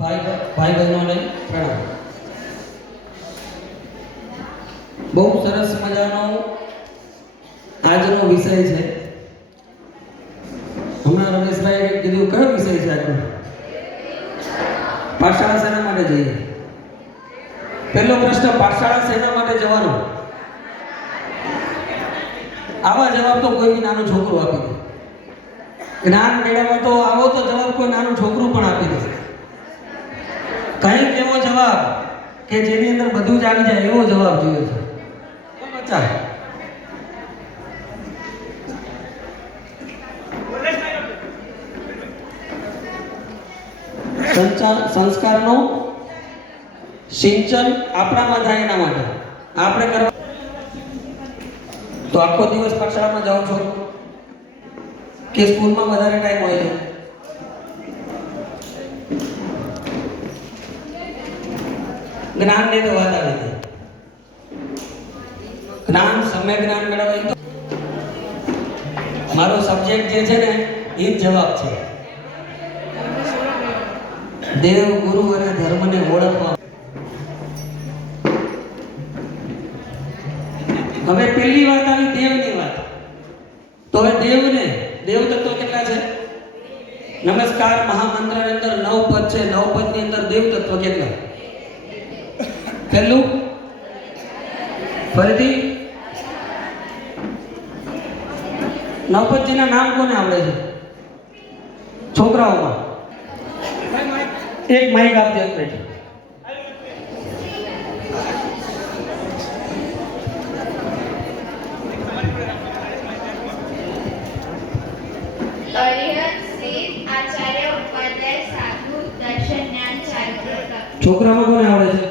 ભાઈ બહેનોને પ્રણામ। બહુ સરસ મજાનો આજનો વિષય છે। હમણાં રમેશભાઈએ કીધું કયો વિષય છે આજનો? પાઠશાળા શેના માટે જઈએ? પહેલો પ્રશ્ન, પાઠશાળા શેના માટે જવાનું? આવા જવાબ તો કોઈ બી નાનું છોકરું આપી દે। જ્ઞાન મેળવવા તો આવો તો જવાબ કોઈ નાનું છોકરું પણ આપી દે। કંઈક એવો જવાબ કે જેની અંદર બધું જ આવી જાય એવો જવાબ જોઈએ છે। બચ્ચા સંસ્કારનું સિંચન આપણામાં થાય એના માટે આપણે કરવા। તો આખો દિવસ પાઠશાળામાં જાઓ છો કે સ્કૂલમાં વધારે ટાઈમ હોય છે? જ્ઞાનની તો વાત આવી છે। જ્ઞાન સમ્યક જ્ઞાન મેળવવા તો મારો સબ્જેક્ટ જે છે ને એ જ જવાબ છે। દેવ ગુરુ અને ધર્મને ઓળખવા। હવે પહેલી વાત આવી દેવની વાત। તો હવે દેવને દેવ તત્વ કેટલા છે? નમસ્કાર મહામંત્રની અંદર 9 પદ છે। 9 પદની અંદર દેવ તત્વ કેટલા? પહેલું ફરીથી 9 પદજીના નામ કોને આવડે છે છોકરાઓમાં? એક માઇક આપજો એક મિનિટ। છોકરામાં કોને આવડે છે?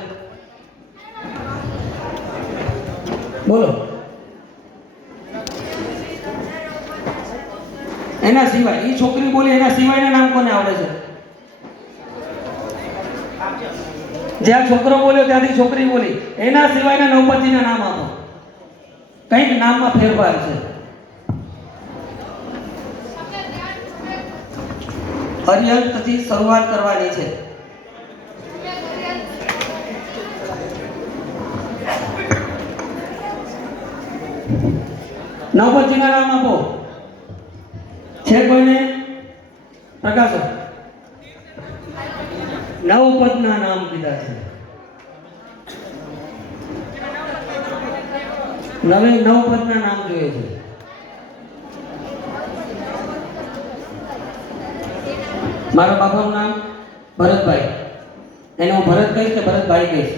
બોલો। એના સિવાય એ છોકરી બોલી એના સિવાયના નામ કોને આવડે છે? જ્યાં છોકરો બોલ્યો ત્યાંથી છોકરી બોલી એના સિવાયના 9 પદજીના નામ આપો। કંઈક નામમાં ફેરફાર છે। અર્યંતથી શરૂઆત કરવાની છે। નવપદજીના નામ આપો। છે કોઈને? પ્રકાશો 9 પદના નામ કીધા છે। 9 પદના નામ જોઈએ છે। મારા બાપાનું નામ ભરતભાઈ, એને હું ભરત કહીશ કે ભરતભાઈ કહીશ?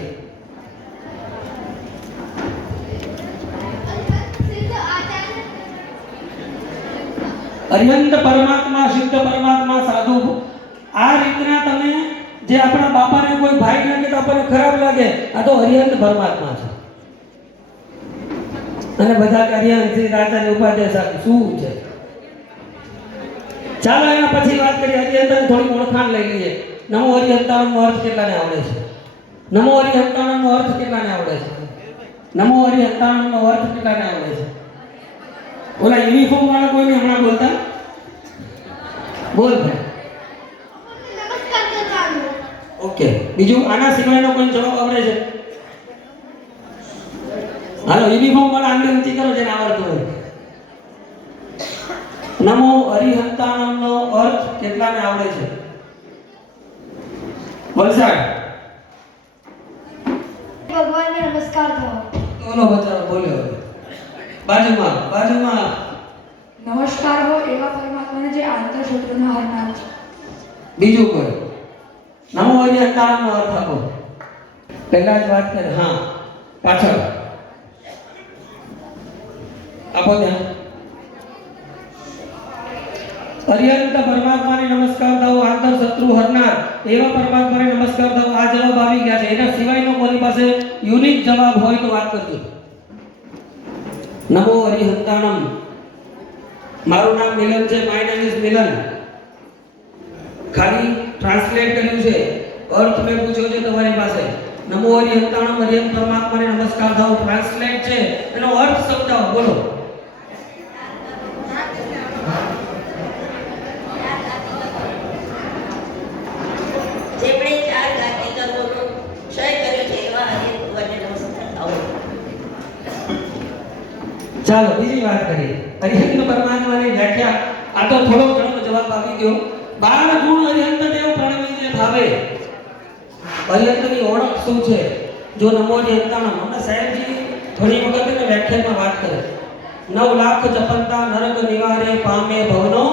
અનંત પરમાત્મા, શુદ્ધ પરમાત્મા, સાધુ। આ રીતના તમે જે આપણા બાપાને કોઈ ભાઈ લાગે તો આપણને ખરાબ લાગે, આ તો હરિયંત પરમાત્મા છે। અને બધા હરિયંત શ્રી આચાર્ય ઉપાધ્યાય સાહેબ શું છે? ચાલો એના પછી વાત કરીએ। હરિયંતની થોડી ઓળખાણ લઈ લઈએ। નમો હરિહંતાણનો અર્થ કેટલાને આવડે છે? નમો હરિહંતાણનો અર્થ કેટલાને આવડે છે? નમો હરિહંતાણનો અર્થ કેટલાને આવડે છે? ઓલા યુનિફોર્મ વાળા કોઈને હમણાં બોલતા બોલ ભાઈ। ઓકે, બીજું આના સિવાયનો કોઈ જવાબ આવડે છે? હાલો યુનિફોર્મ વાળા આંગળી ઊંચી કરો જેને આવડતું હોય। નમો હરિહંતાણનો અર્થ કેટલાને આવડે છે? વલસાડ ભગવાનને નમસ્કાર થાઓ। ઓલો બચારો બોલ્યો બાજુમાં નમસ્કાર હો એવા પરમાત્માને જે આંતર શત્રુના હરનાર છે। બીજું કોઈ? નમો હરિહંતાણનો અર્થ આપો। પહેલા જ વાત કરે, હા પાછળ આપો ધ્યાન। હરિહંત પરમાત્માને નમસ્કાર થાઓ, આંતર શત્રુ હરનાર એવા પરમાત્માને નમસ્કાર થાઓ। આ જવાબ આવી ગયા છે। એના સિવાયનો કોની પાસે યુનિક જવાબ હોય તો વાત કરજો। નમો હરિહંતાણમ। મારું નામ મિલન છે, માય નેમ ઇઝ મિલન। ખાલી ટ્રાન્સલેટ કર્યું છે, અર્થ મેં પૂછ્યો છે તમારી પાસે। નમો હરિહંતાણમ, હરિહંત પરમાત્માને નમસ્કાર થાઓ ટ્રાન્સલેટ છે, એનો અર્થ સમજાવો બોલો। જેમણે ચાલો બીજી વાત કરીએ. અરિહંત પરમાત્માની વ્યાખ્યા આ તો થોડો ઘણો જવાબ આપી ગયો. 12 ગુણ અરિહંત દેવ પ્રણવીને ભાવે. અરિહંતની ઓળખ શું છે? જો નમો અરિહંતાણમ હમણાં સાહેબજી થોડી વખત એને વ્યાખ્યાનમાં વાત કરે. 9 લાખ જપંતા નરક નિવારે પામે ભવનો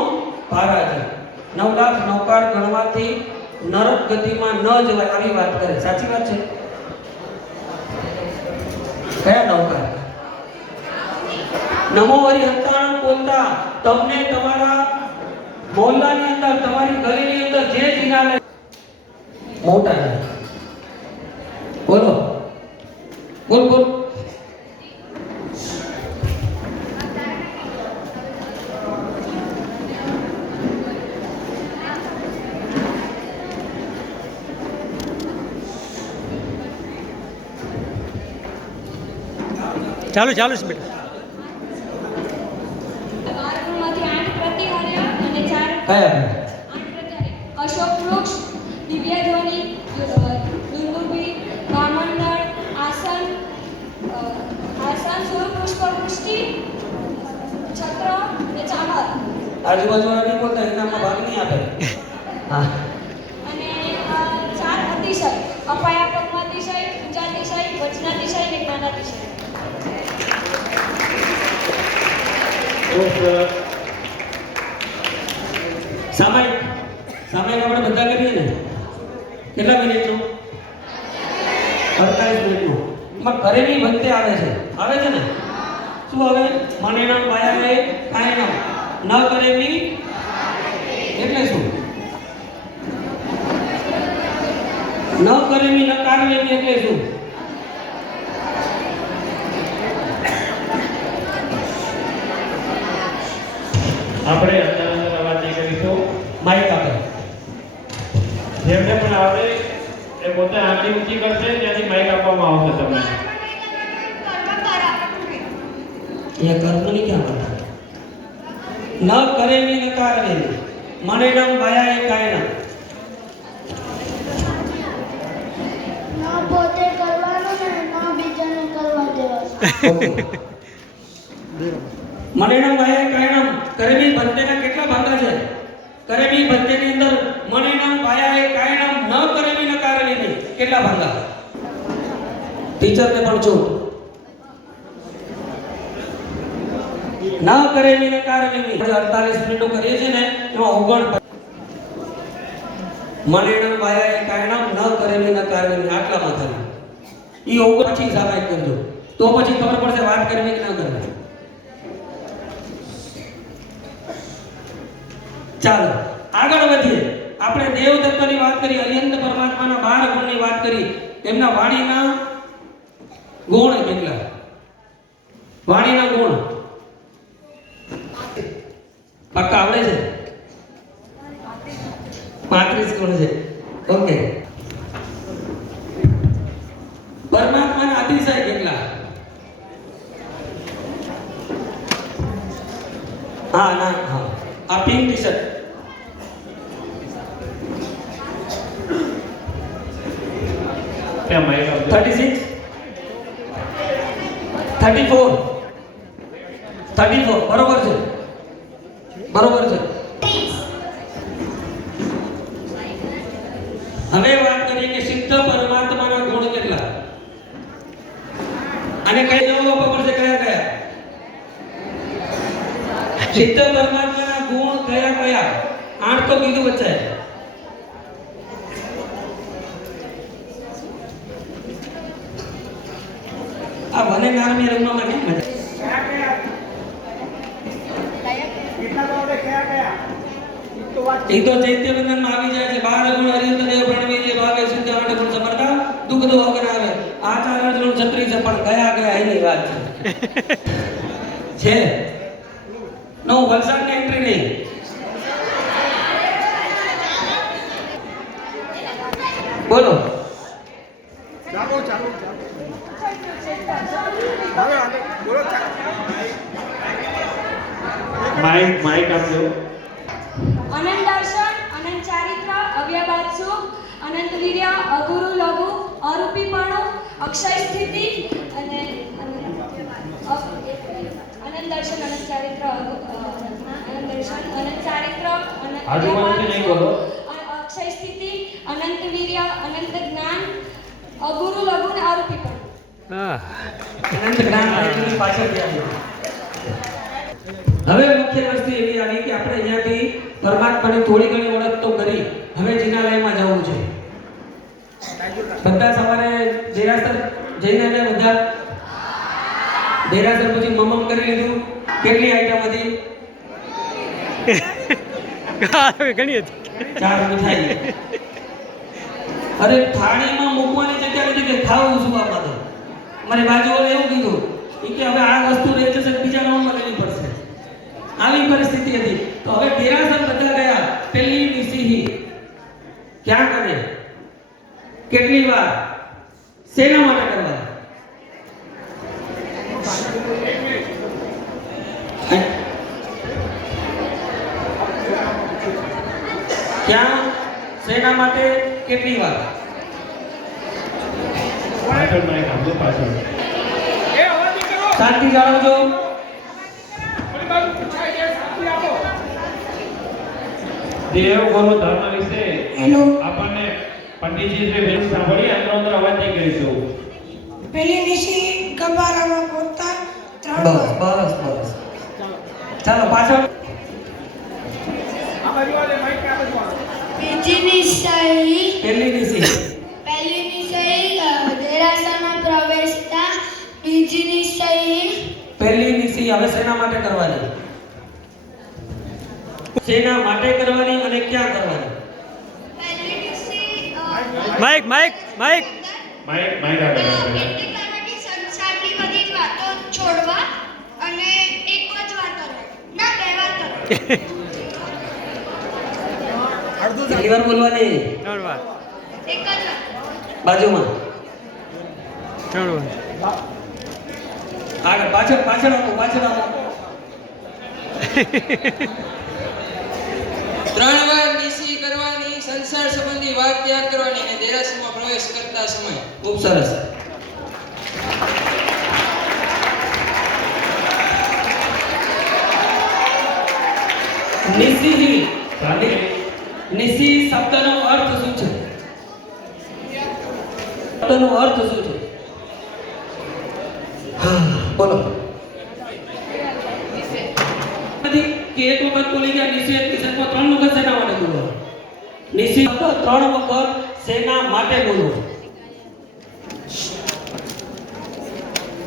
પારાજય. 9 લાખ નૌકાર ગણવાથી નરક ગતિમાં ન જવાય આવી વાત કરે. સાચી વાત છે? કયા નૌકાર? નમો હરિહંતાણમ બોલતા તમને તમારા મોહલ્લાની અંદર, તમારી ગલીની અંદર જે જીનાલે મોટા છે. બોલો બોલ બોલ. ચાલુ ચાલુ છે બેટા. 12 ગુણમાંથી 8 પ્રતિહાર્ય અને 4 કયા? 8 પ્રતિહાર્ય. અશોક વૃક્ષ, દિવ્ય ધ્વનિ, દુંદુભી, વામંડળ, આસન, સ્વરૂપ પુષ્પવૃષ્ટિ, છત્ર અને ચામર. આજુબાજુવાળા નહીં બોલતા, એનામાં ભાગ નહીં આપે. હા. અને 4 અતિશય. અપાયાત્મક અતિશય, ઉચ્ચાતિશય, વચનાતિશય અને જ્ઞાનાતિશય. સામાયિક આપણે બધા કરીએ ને. કેટલા મિનિટનું? 48 મિનિટનું. એમાં કરેલી વખતે આવે છે. આવે છે ને? શું આવે? મને નામ પાયા એ કાય નામ ન કરેલી એટલે શું? ન કરેલી ન કારવેલી એટલે શું? આપણે અંદર અવાજ નહીં કરીશું. માઇક આપે. જેમને પણ આવડે એ પોતે આંખી ઊંચી કરશે, ત્યાંથી માઇક આપવામાં આવશે તમને. એ કર્મની ક્યાં કરતા? ન કરેલી ન કારવેલી મને નામ પાયા એ કાય નામ. ના પોતે કરવાનું ને ના બીજાને કરવા દેવાનું. મને નામ પાયા એ કાય નામ. કરેલી ભંતેના કેટલા ભાગા છે? કરેલી ભંતેની અંદર મને નામ પાયા એ કાય નામ ન કરેલી ન કારવેલી નહીં કેટલા ભાગા? ટીચરને પણ છૂટ. ન કરેલી ને કારવેલી 48 મિનિટો કરીએ છીએ ને એમાં 49 મને નામ પાયા એ કાય નામ ન કરેલી ન કારવેલી આટલામાં થાય. ઈ 49 પછી સામાયિક કરજો તો પછી ખબર પડશે વાત કરવી કે ન કરવી. ચાલો આગળ વધીએ. આપણે દેવદત્તની વાત કરી, અરિહંત પરમાત્માના 12 ગુણની વાત કરી. એમના વાણીના ગુણ કેટલા? વાણીના ગુણ પક્કા આવડે છે? 35 ગુણ છે. ઓકે. પરમાત્માના અતિશય કેટલા? હા ના હા આ પિંક ટી શર્ટ. ત્યાં માઇક આપજો. 36 34 34 બરોબર છે. બરોબર છે. હવે વાત કરીએ કે સિદ્ધ પરમાત્માના ગુણ કેટલા? અને કઈ જવાબ આપવા પડશે? કયા કયા? સિદ્ધ પરમાત્માના ગુણ કયા કયા? 8 તો કીધું બચ્ચા. આ મને નામની રમવામાં કેમ મજા? એ તો ચૈત્ય બંધન માં આવી જાય છે. 12 ગુણ અરિહંત દેવ પ્રણવી જે ભાવે સિદ્ધ 8 ગુણ સમરતા દુઃખ દો અગનાવે. આ 4 ગુણ છત્રી છે પણ કયા કયા એની વાત છે. નો વલસાડ ની એન્ટ્રી નહીં. બોલો. માઇક આપજો. અનંત દર્શન, અનંત ચારિત્ર, અવ્યબાદ સુખ, અનંત વીર્ય, અગુરુ લઘુ, અરૂપીપણું, અક્ષય સ્થિતિ અને અનંત દર્શન અનંત ચારિત્ર અનંત દર્શન અનંત ચારિત્ર આજુબાજુથી નહીં બોલો. અક્ષય સ્થિતિ અનંત વીર્ય અનંત જ્ઞાન અગુરુ લઘુ ને અરૂપીપણ. અનંત જ્ઞાન આઈની પાછળ ગયા. હવે મુખ્ય વસ્તુ એવી આવી કે આપણે અહીંયાથી પરમાત્માની થોડી ઘણી ઓળખ તો કરી. હવે જિનાલયમાં જવું છે. બધા સવારે દેરાસર જઈને આવ્યા બધા. દેરાસર પછી મમમ કરી લીધું. કેટલી આઈટમ હતી? ઘણી હતી. 4 મીઠાઈ. અરે થાળીમાં મૂકવાની જગ્યા નથી કે ખાવું શું આમાં તો. મારી બાજુવાળે એવું કીધું કે હવે આ વસ્તુ રહી જશે બીજા રાઉન્ડમાં લેવી પડશે. આવી પરિસ્થિતિ હતી. તો હવે દેરાસર બધા ગયા. પહેલી નિસીહી ક્યાં કરે? કેટલી વાર? શેના માટે કરવા? ક્યાં? શેના માટે? કેટલી વાર? પાછળ માઇક આપજો, પાછળ. શાંતિ જાળવજો. દેવગુરુ ધર્મ વિશે હેલો. આપણને પંડિતજી શ્રી બેન સાંભળી અંદર અવાજથી કહીશું. પહેલી નિશી ગબારામાં પોતા બસ બસ બસ. ચાલો પાછળ. બીજી નિશ્ચયી પહેલી નિસીહી. પહેલી નિશ્ચયી દેરાસરમાં પ્રવેશતા બીજી નિશ્ચયી પહેલી નિસીહી હવે શેના માટે કરવાની? શેના માટે કરવાની અને ક્યાં કરવાની? પહેલી નિશ્ચયી mike mike mike mike mike આપે કેટલી કરવાની સંસારની બધી જ વાતો છોડવા અને એક જ વાત કરવાની ના બે વાત કરવાની કેટલી વાર બોલવાની? 3 વાર એક જ વાત બાજુમાં. 3 વાર આગળ પાછળ પાછળ આપો પાછળ આપો. 3 વાર નિસી કરવાની, સંસાર સંબંધી વાત ત્યાગ કરવાની અને દેરાસરમાં પ્રવેશ કરતા સમય. ખૂબ સરસ. નિસીહી. નિસી શબ્દનો અર્થ શું છે? શબ્દનો અર્થ શું છે? હા બોલો. કે એક વખત બોલી ગયા નિષેધ નિષેધમાં 3 વખત શેના માટે બોલો? નિષેધ 3 વખત શેના માટે બોલો?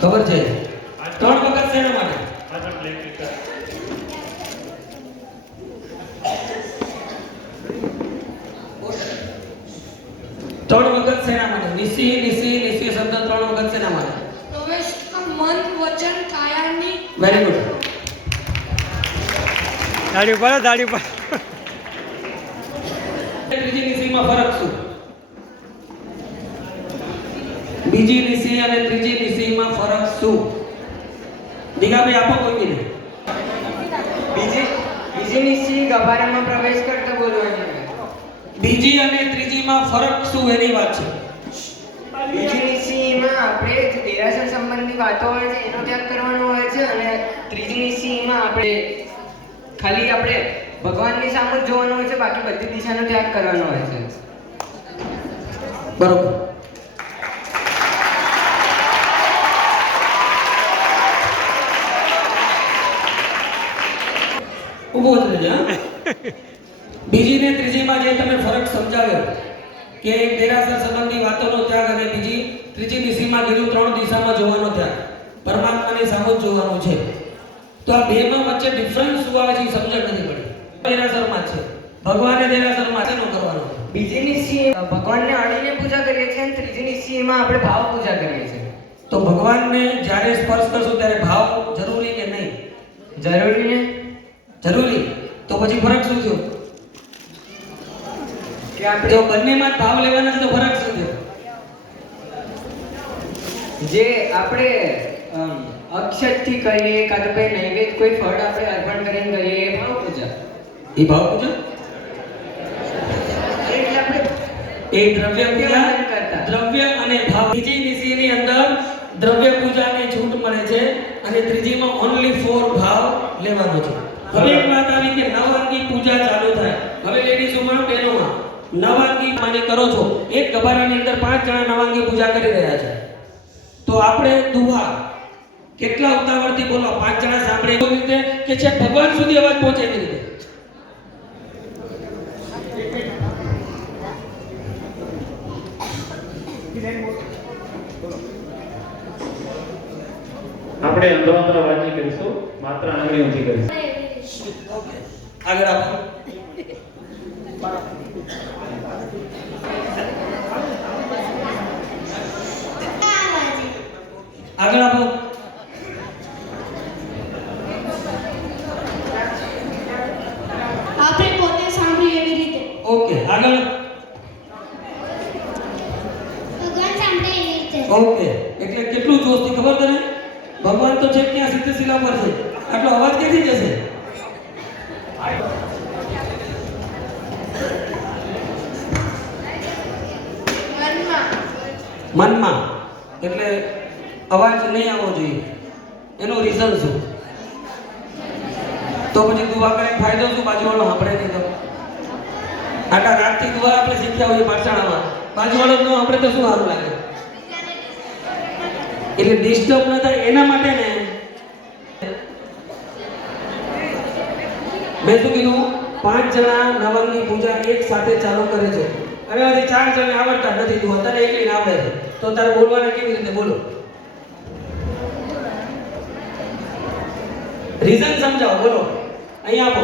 ખબર છે? 3 વખત શેના માટે? પાછળ પ્લે કર. પ્રવેશ 3 વખત શેના માટે? નિસી નિસી નિસી શબ્દ 3 વખત શેના માટે? મન વચન કાયાની વેરી ગુડ. દાડી ઉપર દાડી ઉપર ત્રીજી નિસીમાં ફરક શું? બીજી નિસી અને ત્રીજી નિસીમાં ફરક શું? દીગાભાઈ આપો કોઈ બી નહીં. બીજી નિસી ગબારામાં પ્રવેશ કરતા બોલવાની. બીજી અને ત્રીજીમાં ફરક શું એની વાત છે? બીજી નિસીમાં આપણે જે દેરાસર સંબંધી વાતો હોય છે એનો ત્યાગ કરવાનો હોય છે અને ત્રીજી નિસીમાં આપણે ખાલી આપણે ભગવાનની સામે જ જોવાનું હોય છે, બાકી બધી દિશાનો ત્યાગ કરવાનો હોય છે. બરોબર. ઊભો જ રહેજો, હા? બીજી ને ત્રીજીમાં જે તમે ફરક સમજાવ્યો કે દેરાસર સંબંધી વાતોનો ત્યાગ અને ત્રીજી નિસીમાં કીધું 3 દિશામાં જોવાનો ત્યાગ, પરમાત્માની સામે જ જોવાનું છે. તો આ બેમાં વચ્ચે ડિફરન્સ શું આવે છે એ સમજણ નથી પડી. દેરાસરમાં છે, ભગવાને દેરાસરમાં શેનો કરવાનો? બીજી નિસી ભગવાનને અડીને પૂજા કરીએ છીએ અને ત્રીજી નિસીમાં આપણે ભાવ પૂજા કરીએ છીએ. તો ભગવાનને જ્યારે સ્પર્શ કરશું ત્યારે ભાવ જરૂરી કે નહીં? જરૂરી ને જરૂરી. તો પછી ફરક શું થયો? કે આપણે જો બંનેમાં જ ભાવ લેવાના છે તો ફરક શું થયો? જે આપણે અક્ષતથી કરીએ કાં તો કોઈ નૈવેદ્ય કોઈ ફળ આપણે અર્પણ કરીને કરીએ એ ભાવ પૂજા. એ ભાવ પૂજા, એટલે આપણે એ દ્રવ્ય પૂજા કરતા. દ્રવ્ય અને ભાવ. બીજી નિસીની અંદર દ્રવ્ય પૂજાની છૂટ મળે છે અને ત્રીજીમાં ઓનલી ફોર ભાવ લેવાનો છે. હવે એક વાત આવી કે નવાંગી પૂજા ચાલુ થાય. હવે લેડીઝોમાં બહેનોમાં નવાંગી માને કરો છો. એક ગભારાની અંદર 5 જણા નવાંગી પૂજા કરી રહ્યા છે. તો આપણે દુહા કેટલા ઉતાવળથી બોલો, 5 જણા સાંભળે એવી રીતે કે છે ભગવાન સુધી અવાજ પહોંચે એવી રીતે. આપણે અંતર અવાજ નહીં કરીશું, માત્ર આંગળી ઊંચી કરીશું. આગળ આપો. આગળ આપો. આપણે પોતે સાંભળીએ એવી રીતે ઓકે. આગળ. ભગવાન સાંભળે એવી રીતે ઓકે. એટલે કેટલું જોશથી ખબર તને? ભગવાન તો છે ત્યાં સિદ્ધ શિલા પર છે. આટલો અવાજ ક્યાંથી જશે? મનમાં. એટલે અવાજ નહીં આવવો જોઈએ. એનું રીઝન શું? તો પછી દુઆ કરીને ફાયદો શું? બાજુવાળો સાંભળે નહીં તો. આટલા રાતથી દુઆ આપણે શીખ્યા હોઈએ પાઠશાળામાં, બાજુવાળો ન આપણે તો શું સારું લાગે? એટલે ડિસ્ટર્બ ન થાય એના માટે ને મેં શું કીધું, 5 જણા નવાંગની પૂજા એક સાથે ચાલુ કરે છે. હવે હજી 4 જણને આવડતા નથી. તું તને એકલીને આવડે છે તો તારે બોલવાના કેવી રીતે બોલો? રીઝન સમજાવો, બોલો. અહીં આપો.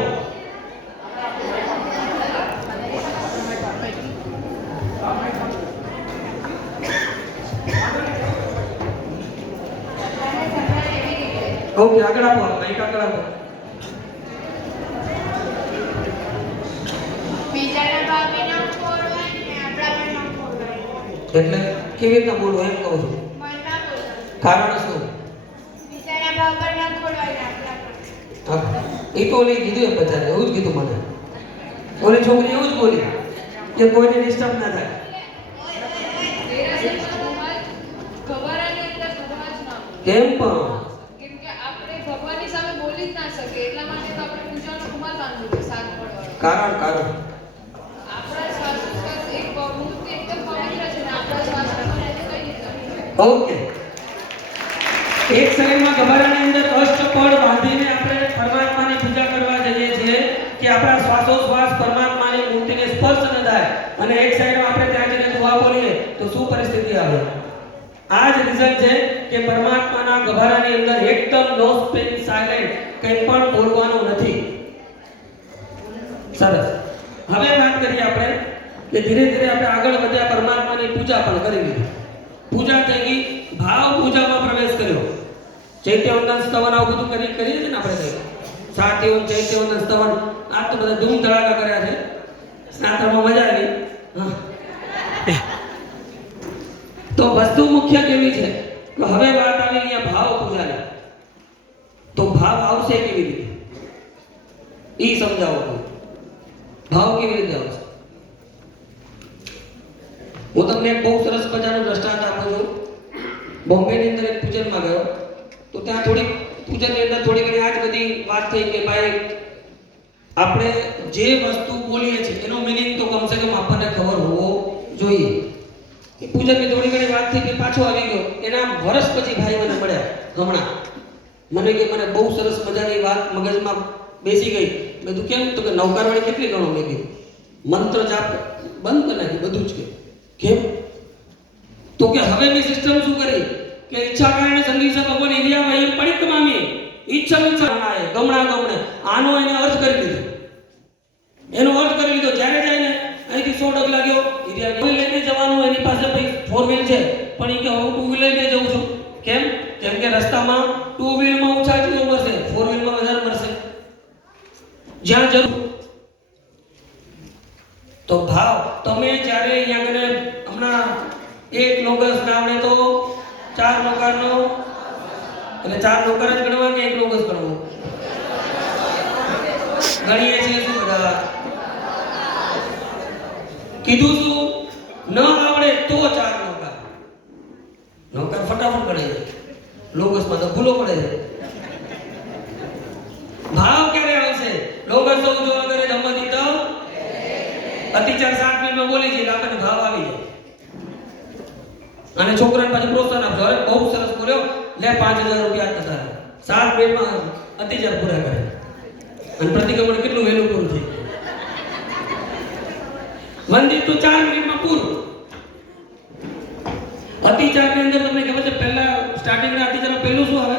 ઓકે. આગળ આપો. માઈક આગળ આપો. બીજાના ભાવે ન ખોરવાય ને આપણા પણ ન ખોરવાય એટલે કેવી રીતના બોલવું એમ કહું છું. મનમાં બોલવાનું કારણ શું? બીજાના ભાવ પર ન ખોરવાય ને આપણા પણ એ તો ઓલી કીધું એમ બધાને એવું જ કીધું મને. ઓલી છોકરી એવું જ બોલી કે કોઈને ડિસ્ટર્બ ના થાય. કેમ પણ? કેમ કે આપણે ભગવાનની સામે બોલી જ ના શકીએ એટલા માટે તો આપણે પૂજાનો રૂમાલ બાંધવું છે સાત પડવાનો. કારણ આપણા શ્વાસોચ્છ્વાસ એક મૂર્તિ એકદમ પવિત્ર છે ને આપણા શ્વાસોચ્છ્વાસ કઈ રીતે? ઓકે. એક શરીરમાં ગભારાની અંદર અષ્ટપદ બાંધીને આપણે પરમાત્માની પૂજા કરવા જઈએ છીએ કે આપણા શ્વાસોશ્વાસ પરમાત્માની મૂર્તિને સ્પર્શ ન થાય. અને એક સાઈડમાં આપણે ત્યાં જઈને દુઆ બોલીએ તો શું પરિસ્થિતિ આવે? આ જ રીઝન છે કે પરમાત્માના ગભારાની અંદર એકદમ નો સ્પેસ, સાયલેન્ટ, કંઈ પણ બોલવાનું નથી. સરસ. હવે વાત કરીએ આપણે કે ધીરે ધીરે આપણે આગળ વધ્યા, પરમાત્માની પૂજા પણ કરી લીધી. પૂજા થઈ ગઈ, ભાવ પૂજામાં પ્રવેશ કર્યો. ચૈત્યવંદન સ્તવન આવું બધું કરીએ છીએ ને આપણે. સાત્યવન, ચૈત્યવંદન, સ્તવન આ તો બધા ધૂમ ધડાકા કર્યા છે. સ્નાતકમાં મજા આવી. તો વસ્તુ મુખ્ય કેવી છે તો હવે વાત આવી ગઈ ભાવ પૂજાની. તો ભાવ આવશે કેવી રીતે ઈ સમજાવો. ભાવ કેવી રીતે આવશે? હું તમને એક બહુ સરસ મજાનું દ્રષ્ટાંત આપું છું. બોમ્બેની અંદર એક પૂજનમાં ગયો તો ત્યાં થોડી પૂજનની અંદર થોડી ઘણી આ જ બધી વાત થઈ કે ભાઈ આપણે જે વસ્તુ બોલીએ છીએ એનો મિનિંગ તો કમસે કમ આપણને ખબર હોવો જોઈએ. એ પૂજનની થોડી ઘણી વાત થઈ કે પાછો આવી ગયો. એના વર્ષ પછી ભાઈ મને મળ્યા હમણાં. મને કે મને બહુ સરસ મજાની વાત મગજમાં બેસી ગઈ. મેં કીધું કેમ? તો કે નવકારવાળી કેટલી ગણો? મેં કીધું મંત્ર જાપ બંધ કરી નાખી બધું જ. કેમ? તો કે હવે મેં સિસ્ટમ શું કરી કે ઈચ્છા કારણે સંગીત ભગવાન એરિયા વહી પરિક્રમામી ઈચ્છા આએ ગમણા ગમણે આનો એને અર્થ કરી લીધો. એનો અર્થ કરી લીધો. જ્યારે જાય ને અહીંથી 100 ડગલા ગયો એરિયા લઈને જવાનું. એની પાસે ભાઈ 4 વ્હીલ છે પણ એ કે હું 2 વ્હીલ લઈને જઉં છું. કેમ? કેમ કે રસ્તામાં 2 વ્હીલમાં ઓછા કિલો મળશે, 4 વ્હીલમાં વધારે મળશે જ્યાં જરૂર. તો ભાવ તમે જ્યારે અહીંયા આગળ હમણાં એક લોગસ નામને તો 4 લોકારનો એટલે 4 લોકાર જ ગણવા કે એક લોગસ ગણવો? ગણીએ છીએ શું બધા? કીધું શું? ન આવડે તો 4 લોકાર. લોકાર ફટાફટ ગણે છે, લોગસમાં તો ભૂલો પડે છે. ભાવ આવી જાય. અને છોકરાને પાછું પ્રોત્સાહન આપજો. અરે બહુ સરસ બોલ્યો, લે 5000 રૂપિયા આપતા. 7 મિનિટમાં અતિચાર પૂરા કરે. અને પ્રતિક્રમણ કેટલું વહેલું પૂરું થઈ ગયું. મંદિર તો 4 મિનિટમાં પૂરું. અતિચારની અંદર તમને ખબર છે પહેલા સ્ટાર્ટિંગના અતિચારમાં પહેલું શું આવે?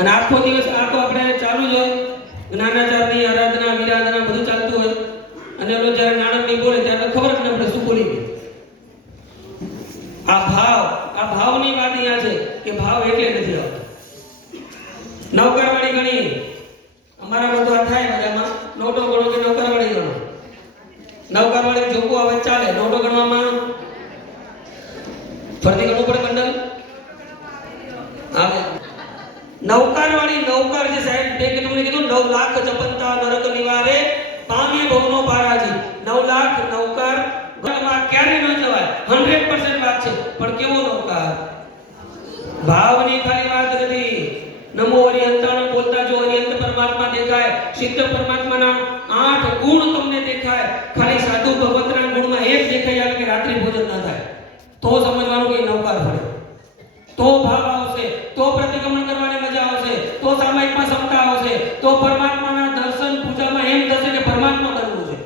અને આખો દિવસ આ તો આપણે ચાલુ જ હોય, જ્ઞાનાચારની આરાધના વિરાધના બધું ચાલતું હોય. અને ઓલો જ્યારે નાણકની બોલે ત્યારે ખબર જ ન પડે શું બોલી ગઈ. આ ભાવની વાત અહીંયા છે કે ભાવ એટલે નથી આવતો. નૌકરવાળી ગણી અમારા બધું આ થાય બધામાં નોટો ગણો કે નૌકરવાળી ગણો. નૌકરવાળી જોકો આવે ચાલે, નોટો ગણવામાં ફરતી ગણવું પડે બંડલ આવે. નૌકરવાળી નૌકર જે સાહેબ બે કે તમને કીધું 9 લાખ જપંતા નરક નિવારે પામે ભવનો પારાજી. 9 લાખ નૌકર ઘરમાં ક્યારે ન જવાય 100% વાત છે. પણ કેવો નૌકર? ભાવની ખાલી વાત નથી. નમો હરિહંતાણો બોલતા જો હરિહંત પરમાત્મા દેખાય, સિદ્ધ પરમાત્માના 8 ગુણ તમને દેખાય. ખાલી સાધુ ભગવંતના ગુણમાં એક દેખાય આવે કે રાત્રિ ભોજન ના થાય તો સમજવાનું કે નૌકાર પડે. તો ભાવ આવશે, તો પ્રતિક્રમણ કરવાની મજા આવશે, તો સામાયિકમાં ક્ષમતા આવશે, તો પરમાત્માના દર્શન પૂજામાં એમ થશે કે પરમાત્મા બનવું છે.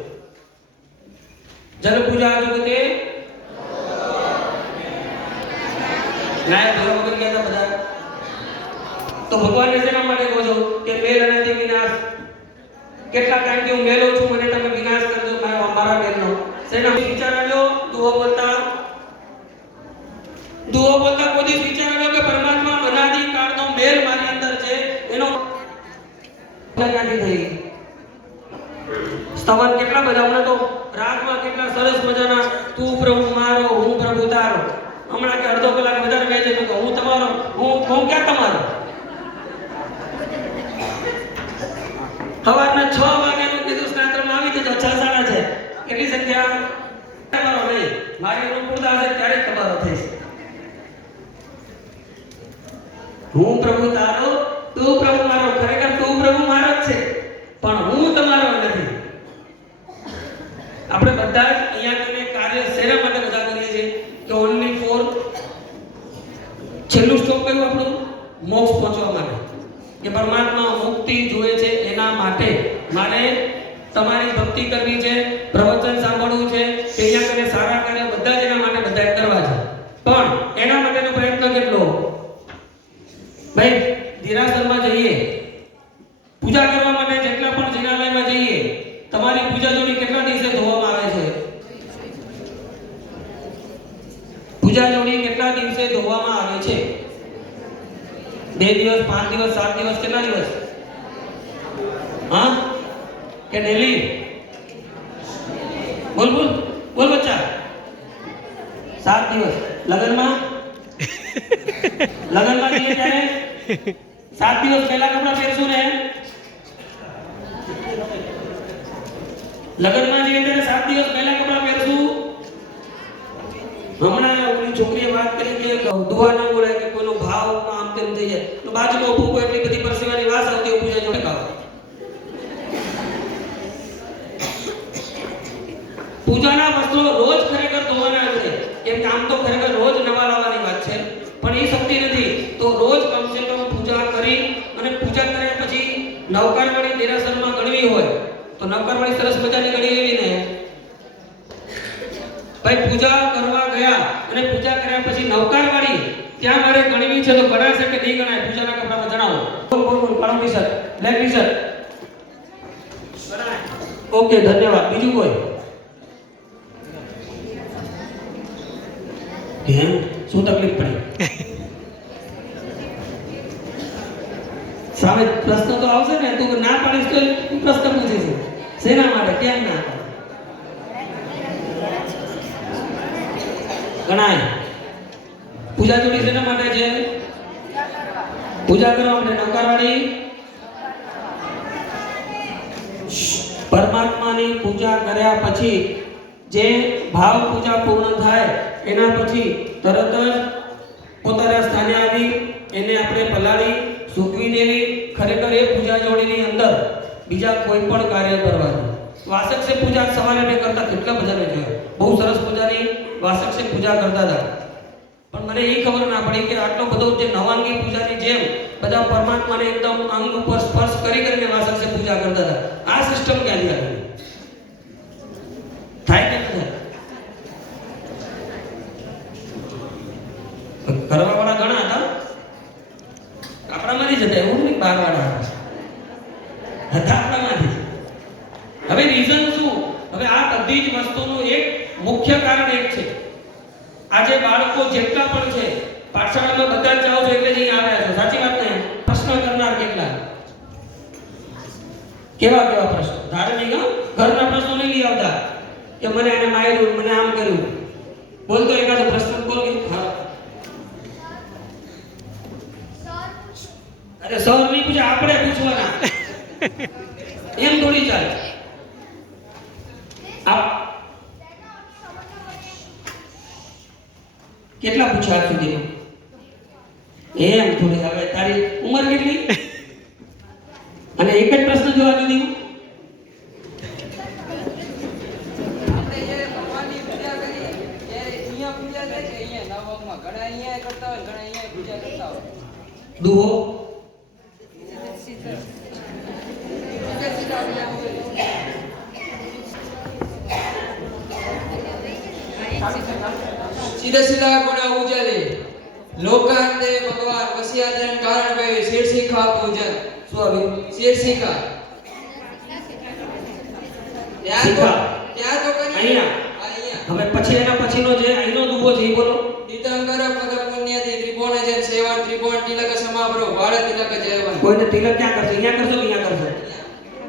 જલ પૂજા જગતે નાય ભરો વગર કહેતા બધા. તો ભગવાનને શેના માટે કહો છો કે મેલ અને તે વિનાશ? કેટલા ટાઈમથી હું મેલો છું, મને તમે વિનાશ કરજો મારા મેલનો. શેના વિચાર આવ્યો? દુઓ બોલતા કોઈ દિવસ વિચાર આવ્યો કે પરમાત્મા અનાદિ કાળનો મેલ મારી અંદર છે, એનો ક્યાંથી થઈ? સ્તવન કેટલા બધા, હમણાં તો રાગમાં કેટલા સરસ મજાના તું પ્રભુ મારો હું પ્રભુ તારો. હમણાં કે અડધો કલાક વધારે કહે છે તો હું તમારો, હું ક્યાં તમારો? સવારના 6 વાગ્યાનું કીધું સ્નાત્રમાં આવી જજો. 6 સાડા છે કેટલી સંખ્યા? તમારો નહીં, મારી અનુકૂળતા હશે ત્યારે જ તમારો થઈશ. હું પ્રભુ તારો તું પ્રભુ મારો. ખરેખર તું પ્રભુ મારો જ છે પણ હું તમારો નથી. આપણે બધા જ અહીંયા કને કાર્ય શેના માટે બધા કરીએ છીએ કે ઓનલી ફોર છેલ્લું સ્ટોપ કયું આપણું? મોક્ષ પહોંચવા માટે. કે પરમાત્મા મુક્તિ જોઈએ છે એના માટે મારે તમારી ભક્તિ કરવી છે, પ્રવચન સાંભળવું છે, કે અહીંયા કને સારા કાર્ય બધા જ એના માટે બધા કરવા છે. પણ એના માટેનો પ્રયત્ન કેટલો? ભાઈ દેરાસરમાં જઈએ, પૂજા કરવા માટે જેટલા પણ જિનાલયમાં જઈએ, તમારી પૂજા જોડી કેટલા દિવસે ધોવામાં આવે છે? પૂજા જોડી કેટલા દિવસે ધોવામાં આવે છે? 2 દિવસ, 5 દિવસ, 7 દિવસ, કેટલા દિવસ? હા કે ડેલી? બોલ બચ્ચા. 7 દિવસ. લગનમાં જઈએ ત્યારે 7 દિવસ પહેલા કપડા પહેરશું ને? લગનમાં જઈએ ત્યારે 7 દિવસ પહેલા કપડા પહેરશું. હમણાં ઓલી છોકરીએ વાત કરી કે દુઆ ન બોલાય કે કોઈનો ભાવ આમ તેમ થઈ જાય તો બાજુમાં ઊભું કોઈ એટલી બધી પરસેવાની વાસ આવતી હોય પૂજા જોડે ખાવા. પૂજાના વસ્ત્રો રોજ ખરેખર ધોવાના છે. કેમ કે આમ તો ખરેખર રોજ નવા લાવવાની વાત છે પણ એ શક્તિ નથી. તો રોજ કમસે કમ પૂજા કરી અને પૂજા કર્યા પછી નવકારવાળી દેરાસરમાં ગણવી હોય તો નવકારવાળી સરસ મજાની ગણી લેવી ને. ભાઈ પૂજા કરવા ગયા અને પૂજા કર્યા પછી નવકારવાળી ત્યાં મારે ગણવી છે તો ગણાશે કે નહીં ગણાય? પૂજાના કપડામાં જણાવો. બોલ કાળો ટી-શર્ટ, બ્લેક ટી-શર્ટ. ઓકે ધન્યવાદ. બીજું કોઈ? કેમ શું તકલીફ પડી? સામે પ્રશ્ન તો આવશે ને. તું ના પાડીશ તો પ્રશ્ન પૂછીશ શેના માટે, કેમ ના? ગણાય. પૂજા જોડી શેના માટે છે? પૂજા કરવા માટે. નવકારવાળી પરમાત્માની પૂજા કર્યા પછી જે ભાવ પૂજા પૂર્ણ થાય એના પછી તરત જ પોતાના સ્થાને આવી એને આપણે પલાળી સૂકવી દેવી. ખરેખર એ પૂજા જોડીની અંદર બીજા કોઈ પણ કાર્ય કરવાનું વાસક સે પૂજા સવારે મેં કરતા કેટલા બધાને જોયા, બહુ સરસ પૂજાની વાસક સે પૂજા કરતા હતા. પણ મને એ ખબર ના પડી કે આટલો બધો જે નવાંગી પૂજાની જેમ બધા પરમાત્માને એકદમ અંગ ઉપર સ્પર્શ કરી કરીને વાસક સે પૂજા કરતા હતા. આ સિસ્ટમ ક્યાંથી આવી? થાય કે ન થાય? કરવા વાળા ઘણા હતા, આપણામાંથી જ હતા, એવું નહીં બહાર વાળા હતા, આપણામાંથી. હવે રીઝન શું? હવે આ બધી જ વસ્તુનું એક મુખ્ય કારણ એક છે, આજે બાળકો જેટલા પણ છે પાઠશાળામાં બધા જ જાઓ છો એટલે જ અહીં આવ્યા છો, સાચી વાત ને? પ્રશ્ન કરનાર કેટલા? કેવા કેવા પ્રશ્ન? ધાર્મિક, ઘરના પ્રશ્નો નહીં લઈ આવતા કે મને એને માર્યું, મને આમ કર્યું. બોલતો એકાદો પ્રશ્ન બોલ કે હા. અરે સર નહીં પૂછે, આપણે પૂછવાના. એમ થોડી ચાલે. કેટલા પૂછ્યા આજ સુધીમાં? એમ થોડી. હવે તારી ઉંમર કેટલી? અને એક જ પ્રશ્ન જો આજ સુધીમાં? આપણે જ્યારે ભગવાનની પૂજા કરીએ ત્યારે અહીંયા પૂજા થાય છે, અહીંયા નવમમાં ઘણા અહીંયા કરતા હોય, ઘણા અહીંયા પૂજા કરતા હોય. દુહો સીધા સીધા કોના ઉજલે લોકાંતે ભગવાન વસિયાદન કારણ વે શીર્ષિકા પૂજન. શું આવ્યું? શીર્ષિકા શિખા. ત્યાં તો કરી અહીંયા. અહીંયા હવે પછી એના પછીનો જે અહીંનો દુહો છે એ બોલો. તીતંકર પદ પુણ્યથી ત્રિભુવન જન સેવા ત્રિભુવન તિલક સમાપ્રો ભારત તિલક જયવંત. કોઈને તિલક ક્યાં કરશે? અહીંયા કરશો કે અહીંયા કરશો?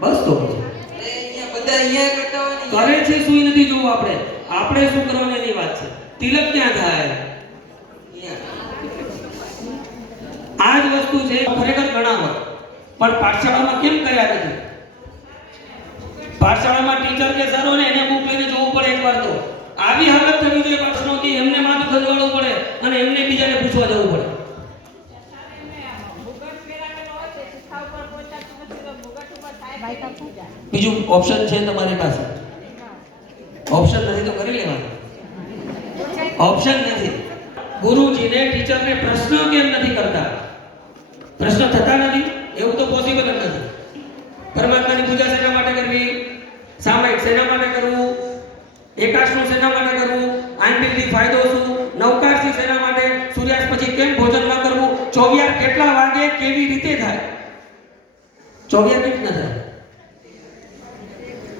બસ તો પછી અહીંયા બધા અહીંયા કરતા હોય ને કરે છે શું એ નથી જોવું આપણે. આપણે શું કરવાની એની વાત છે. તિલક ક્યાં થાય? આ જ વસ્તુ છે ખરેખર ગણાવો, પણ પાઠશાળામાં કેમ કર્યા નથી? પાઠશાળામાં ટીચર કે સર હોય ને એને બુક લઈને જોવું પડે એકવાર તો. આવી હાલત થવી જોઈએ પ્રશ્નોથી, એમને માથું ખંજવાળવું પડે અને એમને બીજાને પૂછવા જવું પડે. બીજું ઓપ્શન છે તમારી પાસે? ઓપ્શન નથી તો કરી લેવાનું. ઓપ્શન નથી. ગુરુજીને ટીચરને પ્રશ્ન કેમ નથી કરતા? પ્રશ્ન થતા નથી એવું તો પોસિબલ જ નથી. પરમાત્માની પૂજા શેના માટે કરવી? સામાયિક શેના માટે કરવું? એકાશનું શેના માટે કરવું? આંતરિક ફાયદો શું? નવકારથી શેના માટે? સૂર્યાસ્ત પછી કેમ ભોજન ન કરવું? ચોવિયાર કેટલા વાગે કેવી રીતે થાય? ચોવિયાર કેવી રીતના થાય?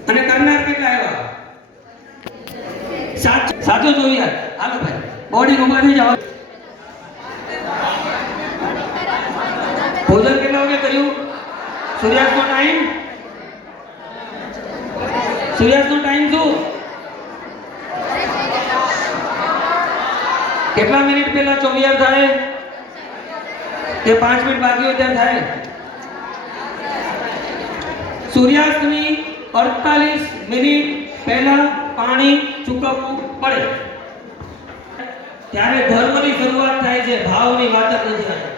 અને કરનાર કેટલા આવ્યા? સાચો ચોવિયાર. હાલો ભાઈ બોડી ઉભા થઈ જાવ. ભોજન કેટલા વાગે કર્યું? સૂર્યાસ્તનો ટાઈમ? સૂર્યાસ્તનો ટાઈમ શું? કેટલા મિનિટ પહેલા ચોવિયાર થાય? કે 5 મિનિટ બાકી હોય ત્યારે થાય? સૂર્યાસ્તની 48 મિનિટ પહેલા પાણી ચૂકવવું પડે. ત્યારે ધર્મની શરૂઆત થાય છે, ભાવની વાત જ નથી થતી.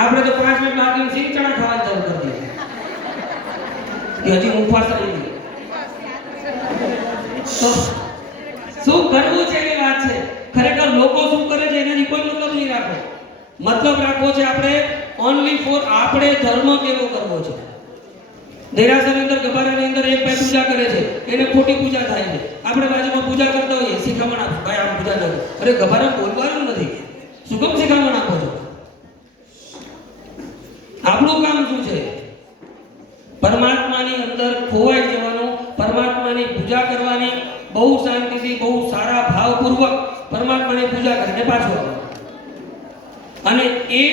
આપણે તો 5 મિનિટ બાકી સિંગ ચણા ખાવા ચાલુ કરી દીધી કે હજી મુફાસા નહીં. તો શું કરવું છે એની વાત છે. ખરેખર લોકો શું કરે છે એનાથી કોઈ મતલબ નહીં રાખો. મતલબ રાખવો છે આપણે ઓનલી ફોર આપણે ધર્મ કેવો કરવો છે. દેરાસરની અંદર ગભારાની અંદર એક ભાઈ પૂજા કરે છે, એને ખોટી પૂજા થાય છે. આપણે બાજુમાં પૂજા કરતા હોઈએ, શિખામણ આપો ભાઈ આમ પૂજા કરો. અરે ગભારા બોલવાનું નથી, શું કામ શિખામણ આપો છો? આપણું કામ શું છે? પરમાત્માની અંદર ખોવાઈ જવાનું, પરમાત્માની પૂજા કરવાની, બહુ શાંતિથી બહુ સારા ભાવપૂર્વક પરમાત્માની પૂજા કરીને પાછું આવવાનું. અને એ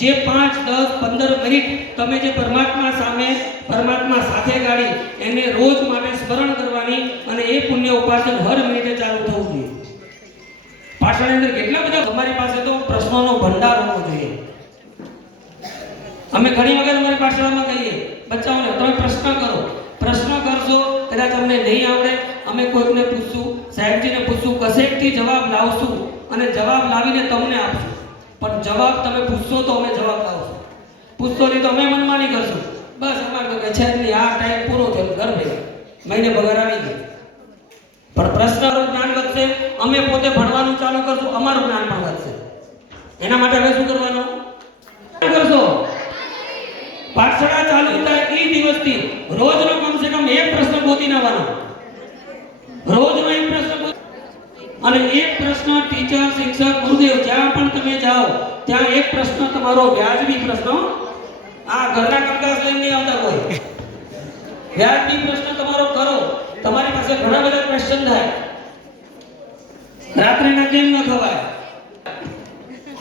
જે 5, 10, 15 મિનિટ તમે જે પરમાત્મા સામે પરમાત્મા સાથે ગાડી એને રોજ માટે સ્મરણ કરવાની અને એ પુણ્ય ઉપાસન હર મિનિટે ચાલુ થવું જોઈએ. પાછળની અંદર કેટલા બધા તમારી પાસે તો પ્રશ્નોનો ભંડાર હોવો જોઈએ. અમે ઘણી વખત અમારી પાઠશાળામાં કહીએ બચ્ચાઓને તમે પ્રશ્ન કરો. પ્રશ્ન કરશો કદાચ અમને નહીં આવડે, અમે કોઈકને પૂછશું, સાહેબજીને પૂછશું, કશેકથી જવાબ લાવશું અને જવાબ લાવીને તમને આપશું. પણ જવાબ તમે પૂછશો તો અમે જવાબ લાવશું, પૂછશો નહીં તો અમે મનમાની કરશું. બસ અમારે તો કે છે જ નહીં, આ ટાઈમ પૂરો થયો ઘર ભેગા મહિને પગાર આવી ગયો. પણ પ્રશ્નનું જ્ઞાન વધશે, અમે પોતે ભણવાનું ચાલુ કરશું, અમારું જ્ઞાન પણ વધશે. એના માટે હવે શું કરવાનું કરશો? પાઠશાળા ચાલુ થાય એ દિવસથી રોજનો કમસે કમ એક પ્રશ્ન ગોતીને આવવાનો. રોજનો એક પ્રશ્ન અને એક પ્રશ્ન ટીચર, શિક્ષક, ગુરુદેવ જ્યાં પણ તમે જાઓ ત્યાં એક પ્રશ્ન તમારો વ્યાજબી પ્રશ્ન, આ ઘરના કંકાસ લઈને નહીં આવતા કોઈ. વ્યાજબી પ્રશ્ન તમારો કરો. તમારી પાસે ઘણા બધા ક્વેશ્ચન થાય. રાત્રિના કેમ ન ખવાય?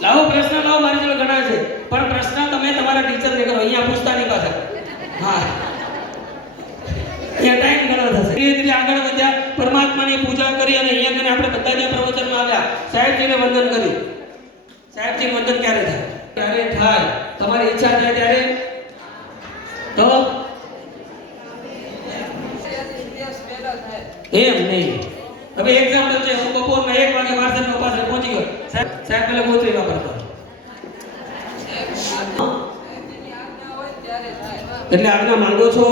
લાવો પ્રશ્ન લાવો, મારી જોડે ઘણા છે, પણ પ્રશ્ન તમે તમારા ટીચરને કરો, અહીંયા પૂછતા નહીં પાછા. હા, એ ટાઈમ ઘણો થશે. ધીરે ધીરે આગળ વધ્યા, પરમાત્માની પૂજા કરી અને અહીંયા કને આપણે બધા જે પ્રવચનમાં આવ્યા, સાહેબજીને વંદન કર્યું. સાહેબજીને વંદન ક્યારે થાય? ત્યારે થાય તમારી ઈચ્છા થાય ત્યારે. તો એમ નહીં. હવે એક્ઝામ્પલ છે, હું બપોરના 1 વાગે વારસદનો પાસે પહોંચી ગયો, સાહેબ પેલા ગોત્રી વાપરતા. એટલે આજ્ઞા માંગો છો?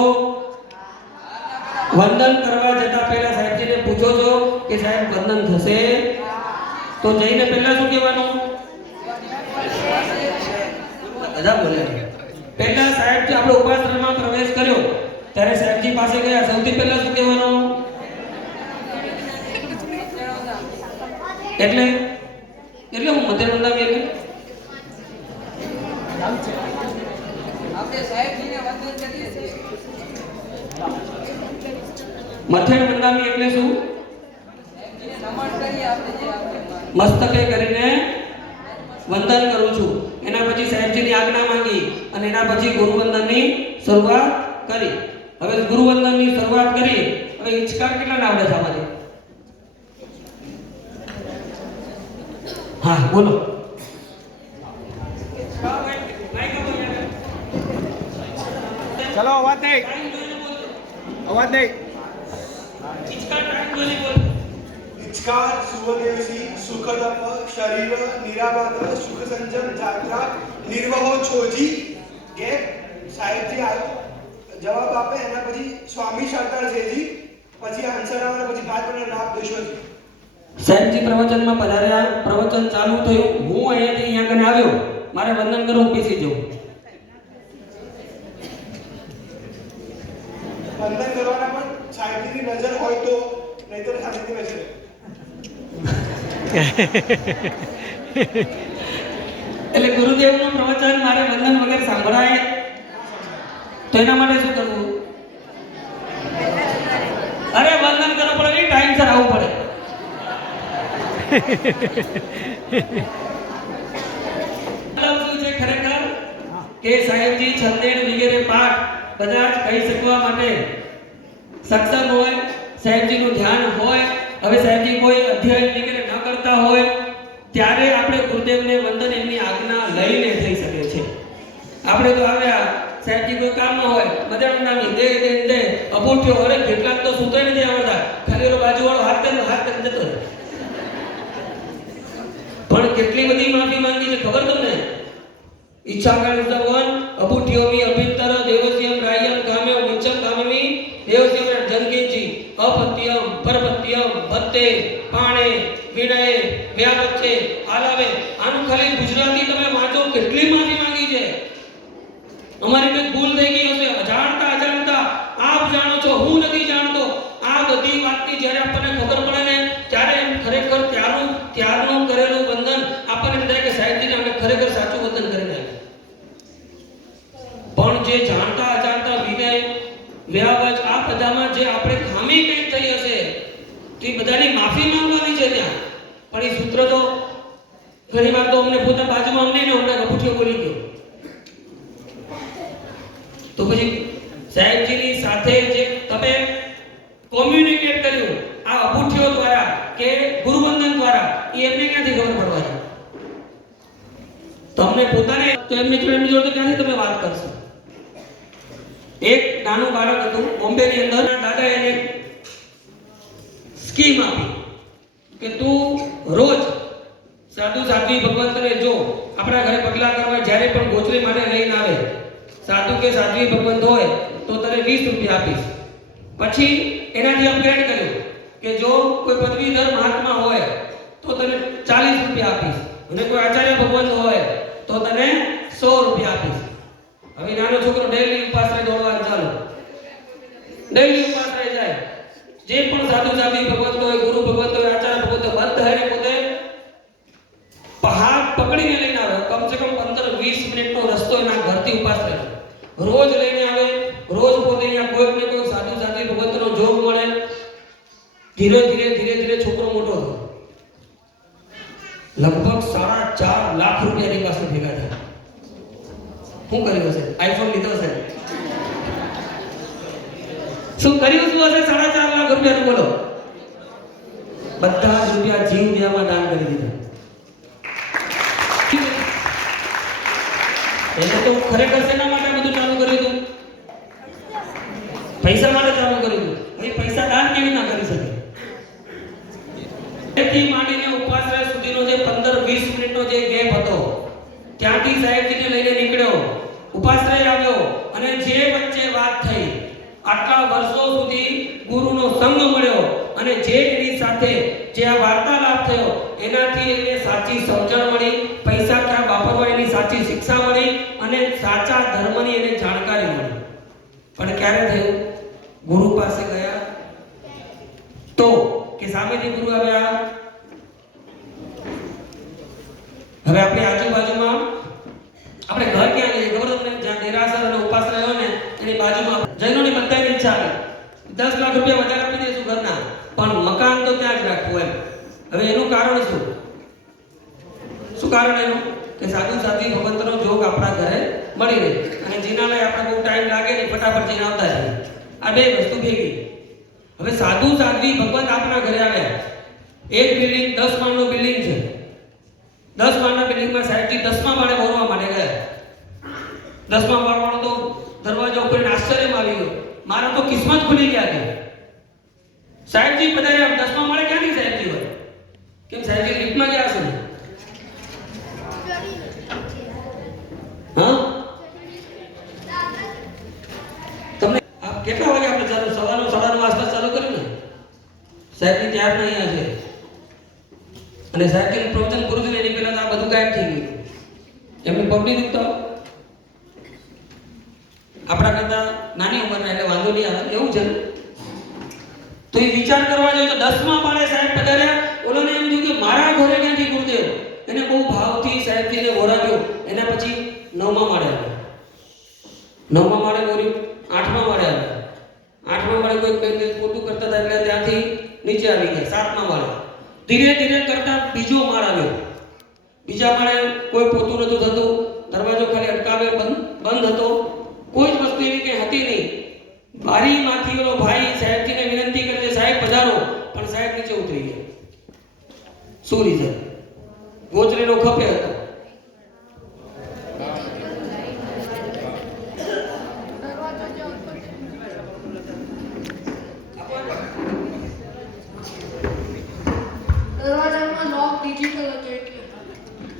વંદન કરવા જતા પહેલા સાહેબજીને પૂછો છો કે સાહેબ વંદન થશે? તો જઈને પહેલા શું કહેવાનું? બધા બોલે. પહેલા સાહેબજી આપણે ઉપાશ્રમમાં પ્રવેશ કર્યો ત્યારે સાહેબજી પાસે ગયા, સૌથી પહેલા શું કહેવાનું? એટલે હું મધ્ય વંદાવી એટલે આપણે સાહેબજીને વંદન કરીએ છીએ. મથેણ વંદાવી એટલે શું? સાહેબજીને નમન કરીએ આપણે, જે આપણે મસ્તકે કરીને વંદન કરું છું. એના પછી સાહેબજીની આજ્ઞા માંગી અને એના પછી ગુરુવંદનની શરૂઆત કરી. હવે ગુરુવંદનની શરૂઆત કરી. હવે ઈચકાર કેટલા આવડે છે આમાંથી? હા બોલો. ચલો અવાજ નહીં, અવાજ નહીં. इचकार सुवदेवसी सुखदप शरीर निराबाद सुख संजम जात्रा निर्वहो छोजी के साहेबजी जवाब आपे एना પછી સ્વામી સરદાર જેજી પછી આન્સર આવે પછી ભાતનો લાભ દેશોજી. સાહેબજી પ્રવચનમાં પધાર્યા, પ્રવચન ચાલુ થયું, હું અહીંયાથી અહીંયા કને આવ્યો, મારે વંદન કરવું, બેસી જવું. વંદન કરવાના પણ સાહેબજીની નજર હોય તો, નહીતર સાહેબની નજર. એટલે ગુરુદેવનું પ્રવચન મારે વંદન વગર સાંભળાય તો એના માટે શું કરવું? અરે વંદન કરવું પડે નહીં, ટાઈમસર આવવું પડે. શું છે ખરેખર કે સાહેબજી છંદેડ વગેરે પાઠ બધા જ કહી શકવા માટે સક્ષમ હોય, સાહેબજીનું ધ્યાન હોય. હવે સાહેબજી કોઈ અધ્યાય વગેરે ન કરતા હોય ત્યારે આપણે ગુરુદેવને વંદન એમની આજ્ઞા લઈને થઈ શકે છે. આપણે તો આવ્યા, સાહેબજી કોઈ કામમાં હોય, મજાનું નામી દે દે દે અબૂઠ્યો, અરે કેટલાક તો સૂતો નથી આવડતા, ખાલી ઓલો બાજુવાળો હાથ કરીને જતો રહે. પણ કેટલી બધી માફી માંગી છે ખબર તમને? ઈચ્છાકાળ ભગવાન અબૂઠ્યોમી અભિતર દેવસ્યમ રાયમ કામ્યો નિચમ કામમી દેવસ્યમ જનકેજી અપત્યમ પરપત્યમ ભત્તે પાણે વિનય વ્યાપત્તે આલાવે. આનું ખાલી ગુજરાતી તમે વાંચો, કેટલી માફી માંગી છે. અમારી કંઈક ભૂલ થઈ ગઈ હશે, અજાણતા અજાણતા આપ જાણો છો, હું નથી જાણતો. આ બધી વાતની જ્યારે આપણને ખબર પડે ને ત્યારે ખરેખર ત્યારનું કરેલું વંદન આપણને એમ થાય કે સાહેબજીને આપણે ખરેખર સાચું વંદન કરીને આવ્યા. પણ જે જાણતા અજાણતા વિનય વ્યાવજ આ બધામાં જે આપણે ખામી કંઈક થઈ હશે તો એ બધાની માફી માંગવાની છે ત્યાં. પણ એ સૂત્ર તો ઘણી વાર તો અમને પોતા બાજુમાં અમને ને અમને ગપુઠિયો બોલી ગયો. તો પછી સાહેબજીની સાથે જે તમે કોમ્યુનિકેટ કર્યું આ અબૂઠિયો દ્વારા કે ગુરુવંદન દ્વારા, એ એમને ક્યાંથી ખબર પડવાની? તો અમને પોતાને તો એમની જોડે ક્યાંથી તમે વાત કરશો? એક નાનું બાળક હતું બોમ્બેની અંદર, દાદા એને સ્કીમ આપી કે તું રોજ સાધુ સાધ્વી ભગવંતને જો આપણા ઘરે પગલા કરવા જ્યારે પણ ગોચરી માટે લઈને આવે સાધુ કે સાધ્વી ભગવંત હોય તો તને 20 રૂપિયા આપીશ. પછી એનાથી અપગ્રેડ કર્યું કે જો કોઈ પદવીધર મહાત્મા હોય તો તને 40 રૂપિયા આપીશ અને કોઈ આચાર્ય ભગવંત હોય તો તને 100 રૂપિયા આપીશ. હવે નાનો છોકરો ડેલી ઉપાસ રહે, દોડવાનું ચાલુ, ડેલી ઉપાસ રહી જાય. જે પણ સાધુ સાધ્વી ભગવંત હોય, ગુરુ ભગવંત હોય, આચાર્ય ભગવંત હોય, બધા હરે પોતે પહાડ પકડીને લઈને આવે. કમસે કમ 15-20 મિનિટનો રસ્તો એના ઘરથી ઉપાસ રહે, રોજ લઈને આવે. રોજ પોતે અહીંયા કોઈક ને કોઈક સાધુ સાધ્વી ભગવંતનો જોગ મળે. ધીરે ધીરે છોકરો મોટો થયો. લગભગ 4.5 લાખ રૂપિયા એની પાસે ભેગા થયા. શું કર્યું હશે? આઈફોન લીધો હશે. શું કર્યું શું હશે? 4.5 લાખ રૂપિયાનું બોલો. બધા જ રૂપિયા જીવ દેવામાં દાન કરી દીધા. એને તો ખરેખર શેના માટે બધું ચાલુ કર્યું હતું? પૈસા માટે ચાલુ કર્યું હતું. હવે પૈસા દાન કેવી રીતના કરી શકે? એથી માંડીને ઉપાસરા સુધીનો જે 15-20 મિનિટનો જે ગેપ હતો, ત્યાંથી સાહેબજીને લઈને નીકળ્યો, ઉપાસરાએ આવ્યો અને જે વચ્ચે વાત થઈ, આટલા વર્ષો સુધી ગુરુનો સંગ મળ્યો અને જે એની સાથે જે આ વાર્તાલાપ થયો એનાથી એને સાચી સમજણ મળી, પૈસા ક્યાં વાપરવા એની સાચી શિક્ષા મળી અને સાચા ધર્મની એને જાણકારી મળી. પણ ક્યારે થયું? ગુરુ પાસે ગયા તો કે સામેથી ગુરુ આવ્યા. હવે આપણે આજુબાજુમાં આપણે ઘર ક્યાં લઈએ ખબર તમને? જ્યાં દેરાસર અને ઉપાસના હોય ને એની બાજુમાં જૈનોની બધાની ઈચ્છા આવે 10 લાખ રૂપિયા વધારે આપી દઈશું ઘરના, પણ મકાન તો ત્યાં જ રાખવું એમ. હવે એનું કારણ શું? શું કારણ એનું? કે સાધુ સાધ્વી ભગવંતનો જોગ આપણા ઘરે મળી રહે અને જેના લઈ આપણે બહુ ટાઈમ લાગે ને ફટાફટ જઈને આવતા જાય. આ બે વસ્તુ ભેગી. હવે સાધુ સાધ્વી ભગવંત આપણા ઘરે આવ્યા. એક બિલ્ડિંગ 10 માળનો બિલ્ડિંગ છે. 10 માળના બિલ્ડિંગમાં સાહેબજી 10મા માળે બોરવા માટે ગયા. 10મા માળવાળો તો દરવાજા ઉપર આશ્ચર્યમાં આવી ગયો. મારા તો કિસ્મત ખુલી ગયા કે સાહેબજી પધાર્યા. 10મા માળે ક્યાંથી સાહેબજી હોય? કેમ સાહેબજી લિફ્ટમાં ગયા હશે? હા, તમને આપ કેટલા વાગે આપણે ચાલુ? 9:30 આસપાસ ચાલુ કર્યું ને? સાહેબની ત્યારના અહીંયા છે અને સાહેબનું પ્રવચન પૂરું થયું એની પહેલા આ બધું ગાયબ થઈ ગયું. એમની પગની દુખતા આપણા કરતા નાની ઉંમરના એટલે વાંધો નહીં આવે એવું છે ને? તો એ વિચાર કરવા જોઈએ તો 10મા માળે સાહેબ પધાર્યા. ઓલોને એમ થયું કે મારા ઘરે ક્યાંથી ગુરુદેવ? એને બહુ ભાવથી સાહેબજીને બોરાવ્યો. એના પછી 9મા માળે આવ્યા. 9મા માળે બોર્યું. 8મા માળે આવ્યા. 8મા માળે કોઈ ખોટું કરતા હતા એટલે ત્યાંથી નીચે આવી ગયા. 7મા માળે ધીરે ધીરે કરતા બીજો માળ આવ્યો. બીજા માળે કોઈ પોતું નતું થતું, દરવાજો ખાલી અટકાવે બંધ હતો, કોઈ જ વસ્તુ એવી કઈ હતી નહીં. બારીમાંથી ઓલો ભાઈ સાહેબજીને વિનંતી કરે છે સાહેબ પધારો, પણ સાહેબ નીચે ઉતરી ગયા. શું રીઝન? ગોચરીનો ખપે હતો. દરવાજામાં લોક ડિજિટલ હતો એટલે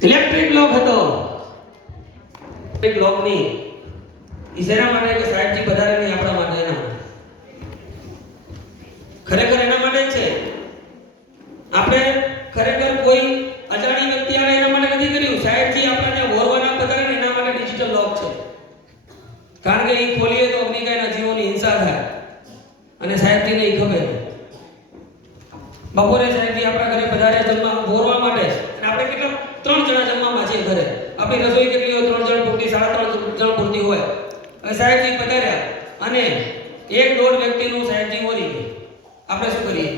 ઇલેક્ટ્રિક લોક હતો. ઇલેક્ટ્રિક લોક ની ઈશારા માટે કે સાહેબજી પધારે નહીં આપણા માટે એના ખરેખર એના માટે જ છે. આપણે ખરેખર કોઈ અજાણી વ્યક્તિ આવે એના માટે નથી કર્યું. સાહેબજી આપણા ત્યાં વોરવાના પધારે ને એના માટે ડિજિટલ લોક છે. કારણ કે એ ખોલીએ તો અગ્નિકાયના જીવોની હિંસા થાય અને સાહેબજીને એ ખબર. બપોરે સાહેબજી આપણા ઘરે પધારે જમવા વોરવા માટે અને આપણે કેટલા 3 જણા જમવામાં છીએ ઘરે. આપણી રસોઈ કેટલી હોય? 3 જણ પૂરતી, 3.5 જણ પૂરતી હોય. હવે સાહેબજી પધાર્યા અને 1-1.5 વ્યક્તિનું સાહેબજી વોરી ગઈ. આપણે શું કરીએ?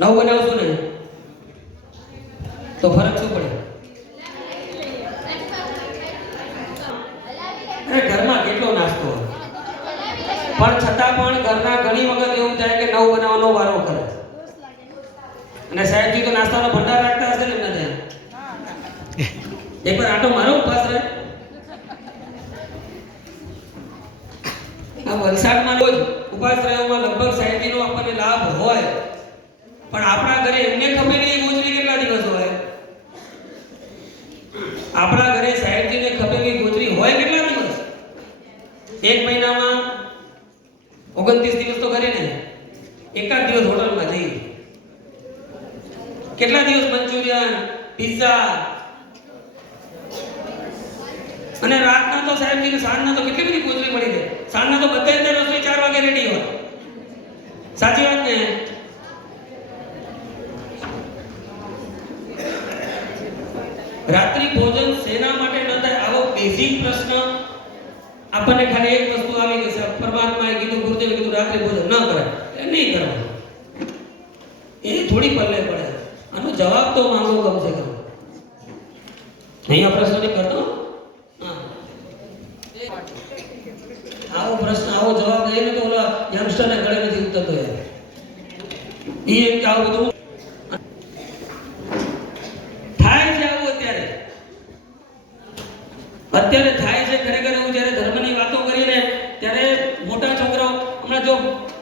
નવ બનાવશું ને તો ફરક શું પડે? અરે ઘરમાં કેટલો નાસ્તો હોય પણ છતાં પણ ઘરના ઘણી વખત એવું થાય કે નવ બનાવવાનો વારો કરે. અને સાહેબજી તો નાસ્તાનો ભંડાર રાખતા હશે ને એમના ત્યાં. એકવાર આટો મારો ઉપાસ રહે. આ વલસાડમાં રોજ ઉપાશ્રયોમાં લગભગ સાહેબજીનો આપણને લાભ હોય, પણ આપણા ઘરે એમને ખબર નહીં ગોચરી કેટલા દિવસ હોય. આપણા ઘરે સાહેબજીને ખબર નહીં ગોચરી હોય એકાદ દિવસ હોટલમાં જઈએ. કેટલા દિવસ મંચુરિયન, પિઝા અને રાતના તો સાહેબ કે સાંજના તો કેટલી બધી કોથળી પડી છે. સાંજના તો બધા રસોઈ 4 વાગે રેડી હોય. સાચી વાત ને? રાત્રિ ભોજન શેના માટે ન થાય આવો બેઝિક પ્રશ્ન આપણને ખાલી એક વસ્તુ આવી ગઈ છે. પરમાત્માએ કીધું, ગુરુદેવે કીધું રાત્રિ ભોજન ન કરાય, એ નહીં કરવાનું. એ થોડી પલ્લે પડે. આનો જવાબ તો માંગો કમસે કમ. અહીંયા પ્રશ્ન નહીં કરતો. આવો પ્રશ્ન, આવો જવાબ લઈને તો ઓલા યંગસ્ટરને ગળે નથી ઉતરતો યાર. એ એમ કે આવું બધું થાય છે. આવું અત્યારે થાય છે. ખરેખર એવું જ્યારે ધર્મની વાતો કરીને ત્યારે મોટા છોકરાઓ હમણાં જો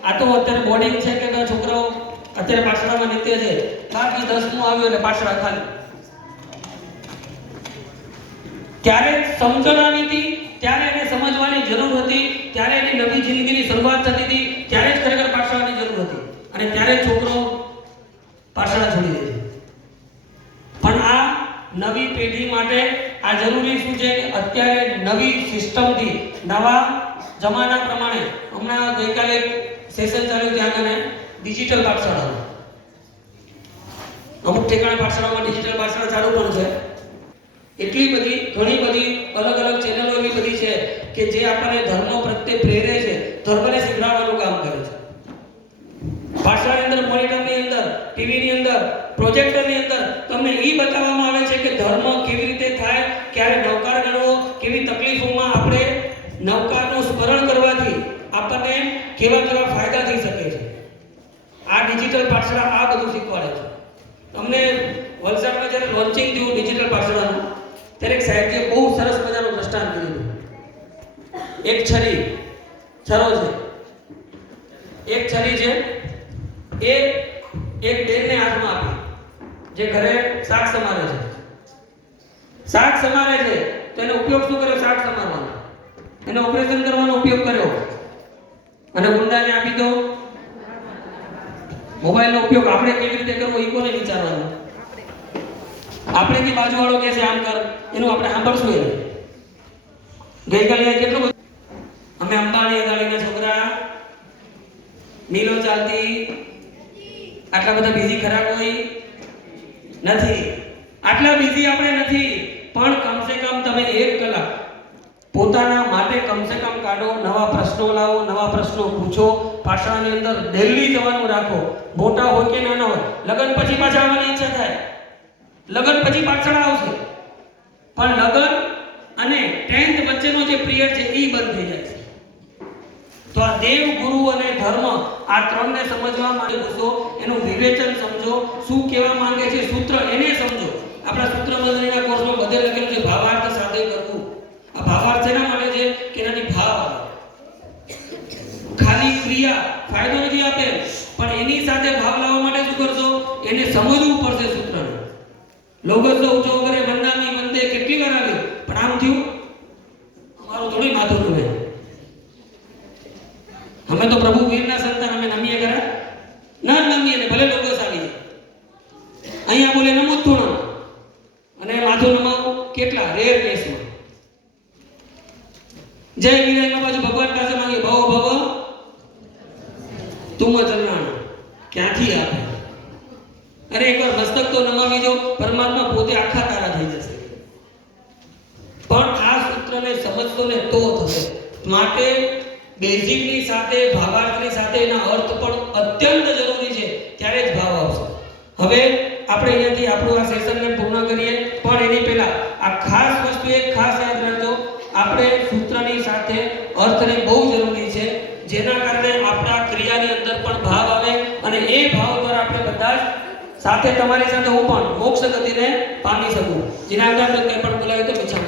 આ તો અત્યારે બોર્ડિંગ છે કે છોકરાઓ અત્યારે પાછળમાં નિત્ય છે. બાકી 10મું આવ્યું એટલે પાછળ ખાલી. ત્યારે સમજણ આવી હતી, ત્યારે એને સમજવાની જરૂર હતી, ત્યારે એની નવી જિંદગીની શરૂઆત થતી હતી, ત્યારે જ ખરેખર પાછળની જરૂર હતી અને ત્યારે છોકરો પાછળ છોડી દે છે. પણ આ નવી પેઢી માટે આ જરૂરી શું છે કે અત્યારે નવી સિસ્ટમથી, નવા જમાના પ્રમાણે, હમણાં ગઈકાલે સેશન ચાલ્યું ત્યાં કને ડિજિટલ પાઠશાળા, અમુક ઠેકાણે પાઠશાળામાં ડિજિટલ પાઠશાળા ચાલુ પણ છે. એટલી બધી ઘણી બધી અલગ અલગ ચેનલો એવી બધી છે કે જે આપણને ધર્મ પ્રત્યે પ્રેરે છે, ધર્મને શીખવાડવાનું કામ કરે છે. પાઠશાળાની અંદર, મોનિટરની અંદર, ટીવીની અંદર, પ્રોજેક્ટરની અંદર તમને એ બતાવવામાં આવે છે કે ધર્મ કેવી રીતે થાય, ક્યારે નવકાર ગણવો, કેવી તકલીફોમાં આપણે નવકારનું સ્મરણ કરવાથી આપણને કેવા કેવા ફાયદા થઈ શકે છે. આ ડિજિટલ પાઠશાળા આ બધું શીખવાડે છે. તમને વલસાડમાં જ્યારે લોન્ચિંગ થયું ડિજિટલ પાઠશાળાનું ત્યારે એક સાહેબે બહુ સરસ મજાનું દ્રષ્ટાંત કર્યું. એક છરી છે, એક છરી છે, એ એક બેનને હાથમાં આપી જે ઘરે શાક સમારે છે. શાક સમારે છે તો એનો ઉપયોગ શું કર્યો? શાક સમારવાનો. એનો ઓપરેશન કરવાનો ઉપયોગ કર્યો અને ગુંડાને આપી દો. મોબાઈલનો ઉપયોગ આપણે કેવી રીતે કરવો એ કોને વિચારવાનું? આપણે કે બાજુવાળો કહે છે આમ કર, એનું આપણે સાંભળશું. એને ગઈકાલે કેટલું બધું અમે અંબાણી અદાણીના છોકરા, મિલો ચાલતી, આટલા બધા બીજી ખરાબ હોય નથી. આટલા બીજી આપણે નથી, પણ કમસે કમ તમે 1 કલાક પોતાના માટે કમસે કમ કાઢો. નવા પ્રશ્નો લાવો, નવા પ્રશ્નો પૂછો. પાઠશાળાની અંદર ડેલી જવાનું રાખો. મોટા હોય કે નાના હોય. લગ્ન પછી પાછા આવવાની ઈચ્છા થાય, લગ્ન પછી પાઠશાળા આવશે, પણ લગ્ન અને 10th વચ્ચેનો જે પિરિયડ છે એ બંધ થઈ જાય છે. તો આ દેવ, ગુરુ અને ધર્મ, આ ત્રણને સમજવા માટે પૂછો, એનું વિવેચન સમજો, શું કહેવા માંગે છે સૂત્ર એને સમજો. આપણા સૂત્ર મંજરીના કોર્સમાં બધે લખેલું છે ભાવાર્થ સાથે કરવું. આ ભાવાર્થ શેના માટે છે કે એનાથી ભાવ આવે. ખાલી ક્રિયા ફાયદો નથી આપે, પણ એની સાથે ભાવ લાવવા માટે શું કરશો? એને સમજવું પડશે સૂત્રને. લોગસો ઉચો કરે વંદામી વંદે કેટલી વાર આવ્યું, પણ આમ થયું અમારું થોડી માથું ડૂબે. અમે તો પ્રભુ વીરના સંતાન, અમે નમીએ કરે ના નમીએ ને ભલે લોગસ આવી જાય. અહીંયા બોલે નમો થોડો અને માથું નમાવું કેટલા રેર કેસમાં. જય વિરાયમાં બાજુ ભગવાન પાસે માંગી ભવ ભવ તુમ ચરણાણ, ક્યાંથી આપે? અરે એકવાર મસ્તક તો નમાવી દો, પરમાત્મા પોતે આખા તારા થઈ જશે. પણ આ સૂત્રને સમજતો ને તો થશે. માટે બેઝિકની સાથે ભાવાર્થની સાથે એના અર્થ પણ અત્યંત જરૂરી છે, ત્યારે જ ભાવ આવશે. હવે આપણે અહીંયાથી આપણું આ સેશનને પૂર્ણ કરીએ, પણ એની પહેલા આ ખાસ વસ્તુ એક ખાસ યાદ રાખજો. આપણે સૂત્રની સાથે અર્થને બહુ જરૂરી છે, જેના કારણે આપણા ક્રિયાની અંદર પણ ભાવ આવે અને એ ભાવ દ્વારા આપણે બધા જ સાથે, તમારી સાથે હું પણ મોક્ષ ગતિને પામી શકું. જેના અંદર કંઈ પણ બોલાવ્યું તો પીછા